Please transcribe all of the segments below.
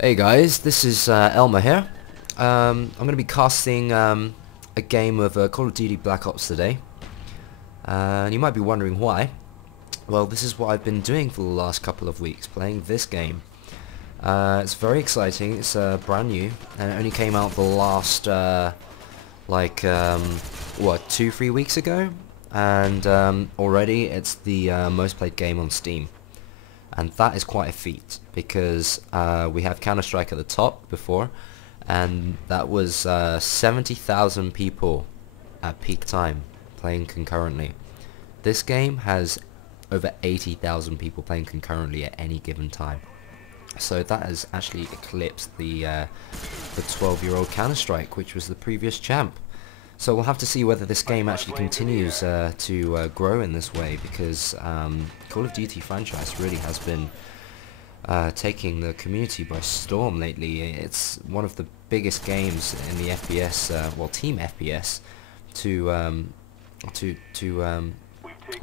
Hey guys, this is Elmer here. I'm going to be casting a game of Call of Duty Black Ops today. And you might be wondering why. Well, this is what I've been doing for the last couple of weeks, playing this game. It's very exciting, it's brand new, and it only came out the last, what, 2-3 weeks ago? And already it's the most played game on Steam. And that is quite a feat because we have Counter-Strike at the top before, and that was 70,000 people at peak time playing concurrently. This game has over 80,000 people playing concurrently at any given time. So that has actually eclipsed the 12-year-old Counter-Strike, which was the previous champ. So we'll have to see whether this game actually continues to grow in this way, because Call of Duty franchise really has been taking the community by storm lately. It's one of the biggest games in the FPS, well, Team FPS, to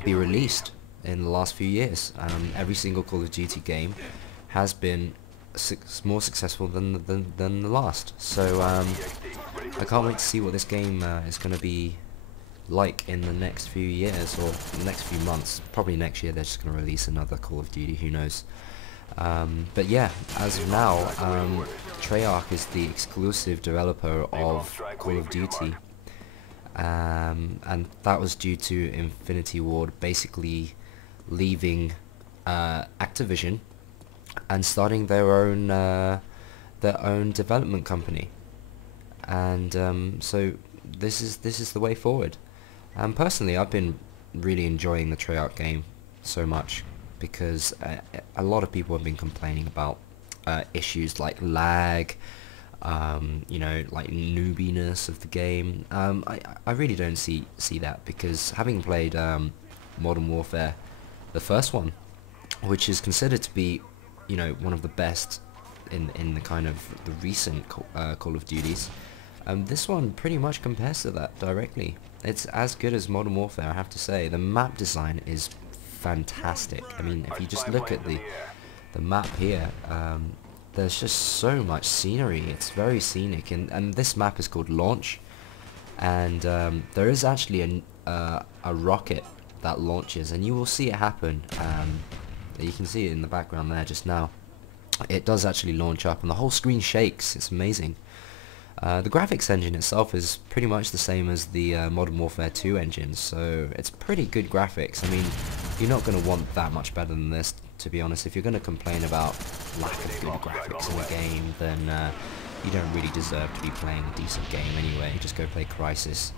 be released in the last few years. Every single Call of Duty game has been more successful than the last. So I can't wait to see what this game is going to be like in the next few years, or the next few months. Probably next year they're just going to release another Call of Duty, who knows. But yeah, as of now, Treyarch is the exclusive developer of Call of Duty. And that was due to Infinity Ward basically leaving Activision and starting their own development company. And so this is the way forward. Personally, I've been really enjoying the Treyarch game so much because a lot of people have been complaining about issues like lag, you know, like noobiness of the game. I really don't see that, because having played Modern Warfare, the first one, which is considered to be, you know, one of the best in the kind of the recent Call of Duties. This one pretty much compares to that directly. It's as good as Modern Warfare, I have to say. The map design is fantastic. I mean, if you just look at the map here, there's just so much scenery. It's very scenic, and this map is called Launch, and there is actually a rocket that launches, and you will see it happen. You can see it in the background there just now. It does actually launch up, and the whole screen shakes. It's amazing. The graphics engine itself is pretty much the same as the Modern Warfare 2 engine, so it's pretty good graphics. I mean, you're not going to want that much better than this, to be honest. If you're going to complain about lack of good graphics in a game, then you don't really deserve to be playing a decent game anyway. Just go play Crysis.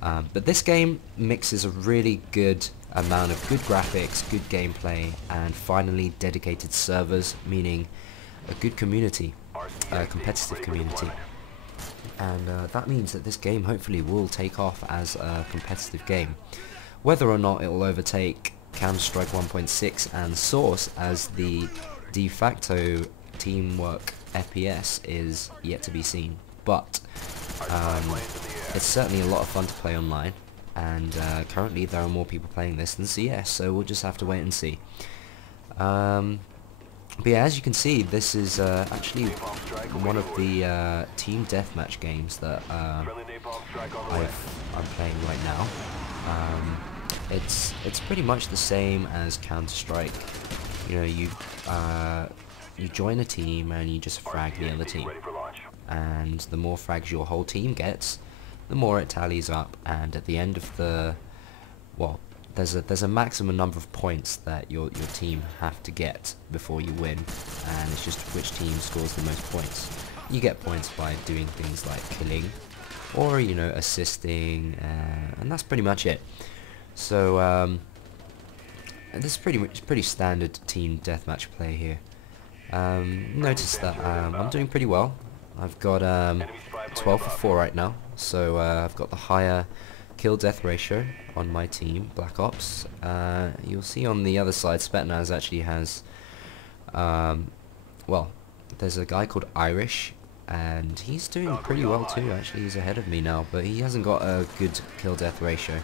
But this game mixes a really good amount of good graphics, good gameplay, and finally dedicated servers, meaning a good community, a competitive community. And that means that this game hopefully will take off as a competitive game. Whether or not it will overtake Counter-Strike 1.6 and Source as the de facto teamwork FPS is yet to be seen. But it's certainly a lot of fun to play online, and currently there are more people playing this than CS, so we'll just have to wait and see. But yeah, as you can see, this is actually one of the team deathmatch games that I'm playing right now. It's pretty much the same as Counter-Strike. You know, you join a team and you just frag the other team, and the more frags your whole team gets, the more it tallies up, and at the end of the, well, there's a maximum number of points that your team have to get before you win, and it's just which team scores the most points. You get points by doing things like killing, or, you know, assisting, and that's pretty much it. So this is pretty standard team deathmatch play here. Notice that I'm doing pretty well. I've got 12 for 4 right now, so I've got the higher kill death ratio on my team, Black Ops. You'll see on the other side, Spetsnaz actually has, well, there's a guy called Irish, and he's doing pretty well too. Actually, he's ahead of me now, but he hasn't got a good kill death ratio.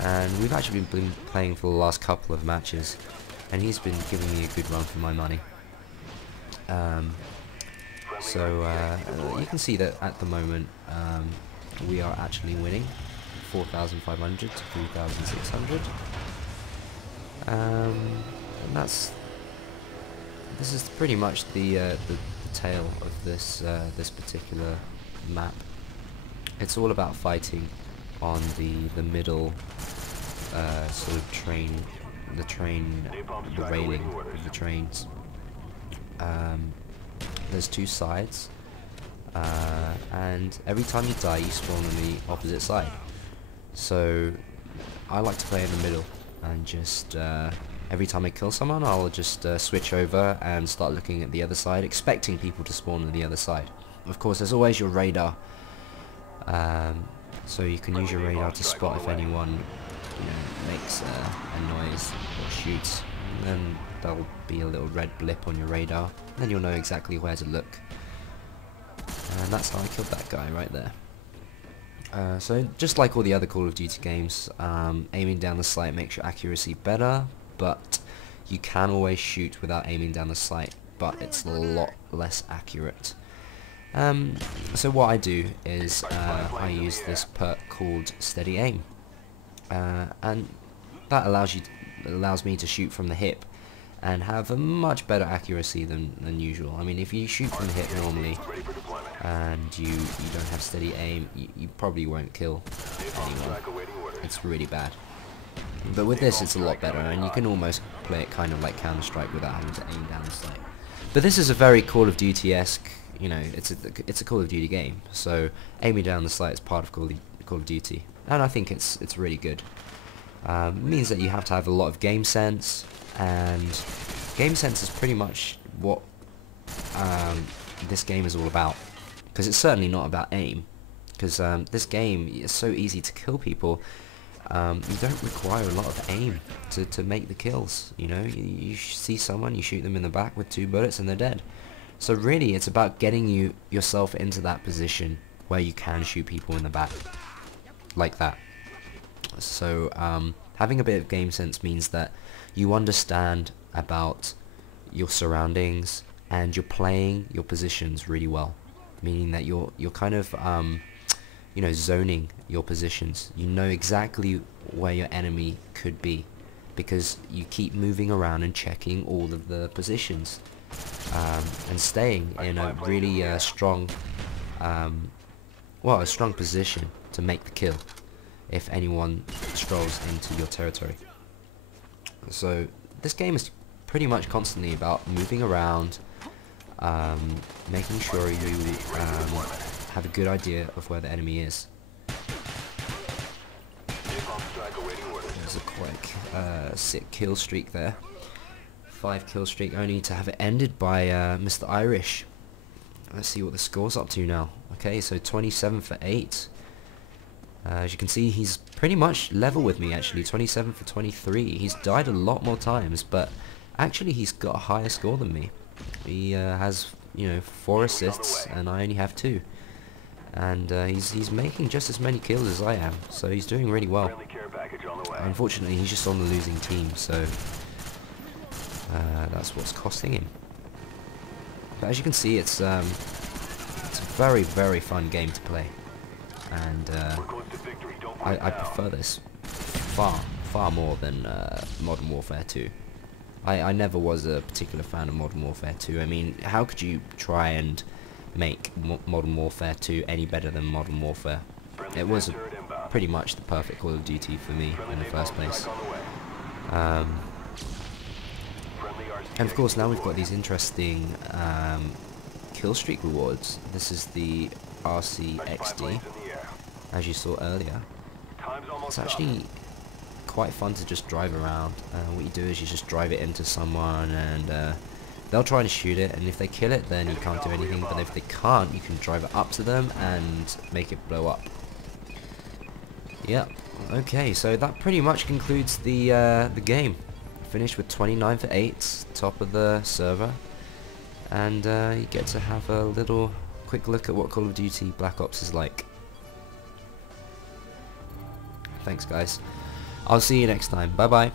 And we've actually been playing for the last couple of matches, and he's been giving me a good run for my money. So you can see that at the moment we are actually winning 4,500 to 3,600. And this is pretty much the tale of this this particular map. It's all about fighting on the middle sort of the railing of the trains. There's two sides, and every time you die you spawn on the opposite side. So I like to play in the middle, and just every time I kill someone I'll just switch over and start looking at the other side, expecting people to spawn on the other side. Of course there's always your radar, so you can use your radar to spot if anyone makes a noise or shoots. And then there'll be a little red blip on your radar, then you'll know exactly where to look. And that's how I killed that guy right there. So just like all the other Call of Duty games, aiming down the sight makes your accuracy better, but you can always shoot without aiming down the sight, but it's a lot less accurate. So what I do is I use this perk called Steady Aim, and that allows me to shoot from the hip and have a much better accuracy than usual. I mean, if you shoot from the hip normally and you don't have steady aim, you probably won't kill anyone. It's really bad. But with this it's a lot better, and you can almost play it kind of like Counter-Strike without having to aim down the sight. But this is a very Call of Duty-esque, it's a Call of Duty game, so aiming down the sight is part of Call of Duty, and I think it's really good. It means that you have to have a lot of game sense, and game sense is pretty much what this game is all about, because it's certainly not about aim, because this game is so easy to kill people. You don't require a lot of aim to make the kills. You see someone, you shoot them in the back with 2 bullets and they're dead. So really it's about getting yourself into that position where you can shoot people in the back like that. So having a bit of game sense means that you understand about your surroundings and you're playing your positions really well, meaning that you're kind of zoning your positions. You know exactly where your enemy could be because you keep moving around and checking all of the positions, and staying in a really strong position to make the kill if anyone strolls into your territory. So this game is pretty much constantly about moving around, making sure you have a good idea of where the enemy is. There's a quick sick kill streak there. 5 kill streak, only to have it ended by Mr. Irish. Let's see what the score's up to now. Okay, so 27 for 8. As you can see, he's pretty much level with me actually, 27 for 23. He's died a lot more times, but actually he's got a higher score than me. He has, 4 assists and I only have 2. And he's making just as many kills as I am, so he's doing really well. Unfortunately, he's just on the losing team, so that's what's costing him. But as you can see, it's a very, very fun game to play, and I prefer this far more than Modern Warfare 2. I never was a particular fan of Modern Warfare 2. I mean, how could you try and make Modern Warfare 2 any better than Modern Warfare? It was pretty much the perfect Call of Duty for me in the first place. And of course now we've got these interesting kill streak rewards. This is the RCXD, as you saw earlier. It's actually quite fun to just drive around. What you do is you just drive it into someone, and they'll try to shoot it, and if they kill it then you can't do anything, but if they can't you can drive it up to them and make it blow up. Yeah, okay, so that pretty much concludes the game. Finished with 29 for 8, top of the server, and you get to have a little quick look at what Call of Duty Black Ops is like. Thanks guys, I'll see you next time, bye bye.